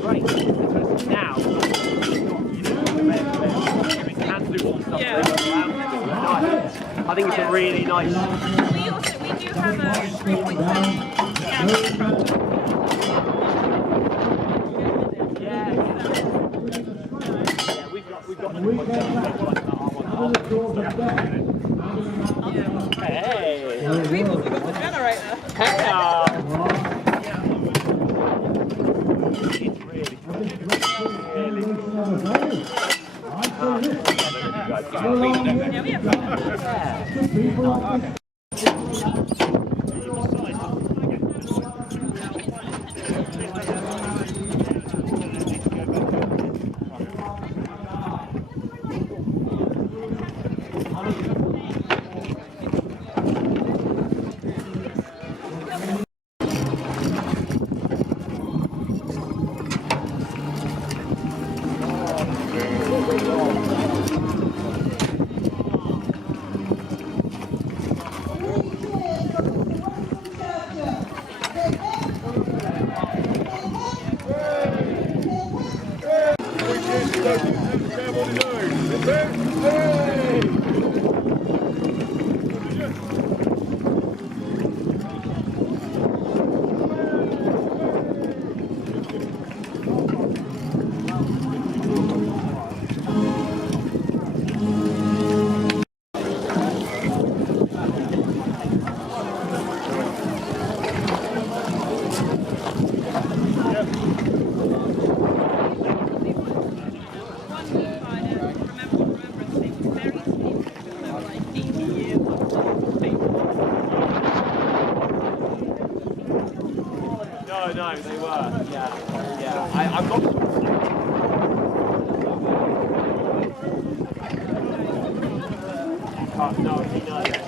great. Now, we can do all stuff. Yeah. I think it's a really nice. We do have a 3.7 camera front. Yeah, we've got the 3.7. Hey. We've also got the generator. Yeah, we have No, they were. Yeah. I'm not. No, he knows.